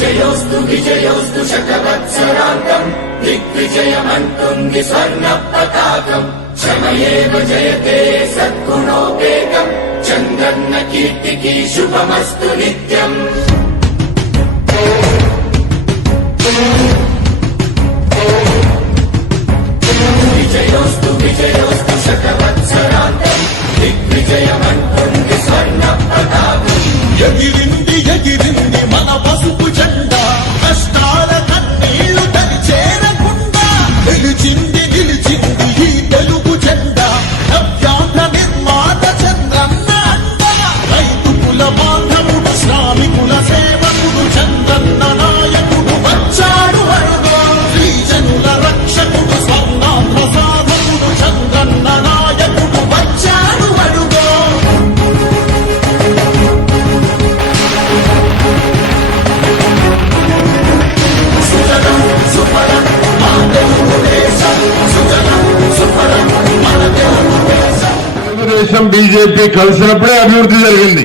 విజయోస్తు విజయోస్తు శతవత్సరాంతం దిగ్విజయమంటుంది స్వర్ణ పతాకం క్షమయేవ జయతే సద్గుణోపేతం చంద్రన్న కీర్తికి శుభమస్తు నిత్యం విజయోస్తు విజయోస్తు శతవత్సరాంతం దిగ్విజయమంటుంది స్వర్ణ పతాకం ఎగిరింది ఎగిరింది మన పసుపు జెండా కష్టాల కన్నీళ్లు తని చేరకుండా నిలిచింది నిలిచింది ఈ తెలుగు జెండా నవ్యాంధ్ర నిర్మాత చంద్రన్న అండ రైతు కుల బాంధవుడు శ్రామికుల సేవకుడు చంద్రన్న నాయకుడు వచ్చాడు అడుగో శ్రీజనుల రక్షకుడు స్వర్ణాంధ్ర సాధకుడు చంద్రన్న నాయకుడు వచ్చాడు అడుగో తెలుగుదేశం బీజేపీ కలిసినప్పుడే అభివృద్ధి జరిగింది.